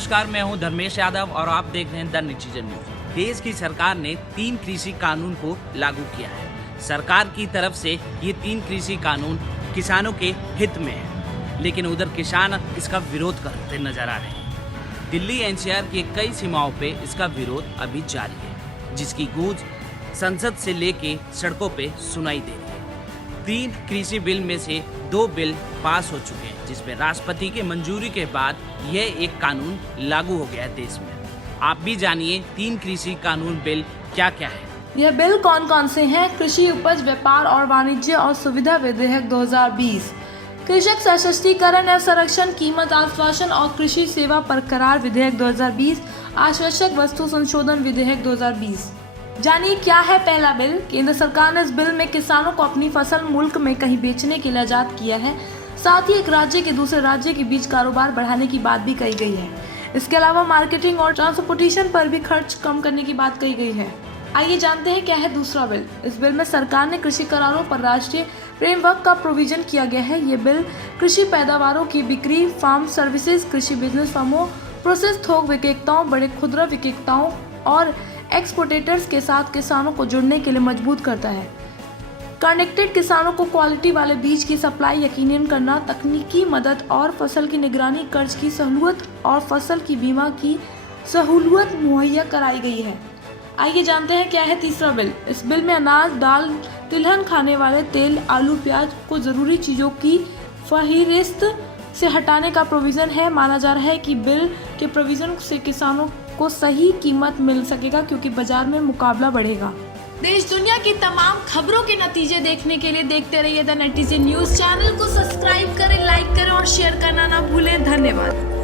नमस्कार, मैं हूं धर्मेश यादव और आप देख रहे हैं द नेटिजन न्यूज। देश की सरकार ने 3 कृषि कानून को लागू किया है। सरकार की तरफ से ये 3 कृषि कानून किसानों के हित में है, लेकिन उधर किसान इसका विरोध करते नजर आ रहे हैं। दिल्ली एनसीआर की कई सीमाओं पे इसका विरोध अभी जारी है, जिसकी गूंज संसद से लेके सड़कों पे सुनाई दे रही है। 3 कृषि बिल में से 2 बिल पास हो चुके हैं, जिसमें राष्ट्रपति की मंजूरी के बाद यह एक कानून लागू हो गया है देश में। आप भी जानिए 3 कृषि कानून बिल क्या क्या है। यह बिल कौन कौन से हैं? कृषि उपज व्यापार और वाणिज्य और सुविधा विधेयक 2020, कृषक सशक्तिकरण एवं संरक्षण, कीमत आश्वासन और कृषि सेवा बरकरार विधेयक 2020, आवश्यक वस्तु संशोधन विधेयक 2020। जानिए क्या है पहला बिल। केंद्र सरकार ने इस बिल में किसानों को अपनी फसल मुल्क में कहीं बेचने के लिए आजाद किया है। साथ ही एक राज्य के दूसरे राज्य के बीच कारोबार बढ़ाने की बात भी कही गई है। इसके अलावा मार्केटिंग और ट्रांसपोर्टेशन पर भी खर्च कम करने की बात कही गई है। आइए जानते हैं क्या है दूसरा बिल। इस बिल में सरकार ने कृषि करारों पर राष्ट्रीय फ्रेमवर्क का प्रोविजन किया गया है। ये बिल कृषि पैदावारों की बिक्री, फार्म सर्विसेज, कृषि बिजनेस फर्मों, प्रोसेस थोक विक्रेताओं, बड़े खुदरा विक्रेताओं और एक्सपोर्टेटर्स के साथ किसानों को जुड़ने के लिए मजबूत करता है। कनेक्टेड किसानों को क्वालिटी वाले बीज की सप्लाई यकीनन करना, तकनीकी मदद और फसल की निगरानी, कर्ज की सहूलियत और फसल की बीमा की सहूलियत मुहैया कराई गई है। आइए जानते हैं क्या है तीसरा बिल। इस बिल में अनाज, दाल, तिलहन खाने वाले तेल, आलू, प्याज को जरूरी चीजों की फहिरिस्त से हटाने का प्रोविजन है। माना जा रहा है कि बिल के प्रोविजन से किसानों को सही कीमत मिल सकेगा, क्योंकि बाजार में मुकाबला बढ़ेगा। देश दुनिया की तमाम खबरों के नतीजे देखने के लिए देखते रहिए द नेटिजन न्यूज। चैनल को सब्सक्राइब करें, लाइक करें और शेयर करना ना भूलें। धन्यवाद।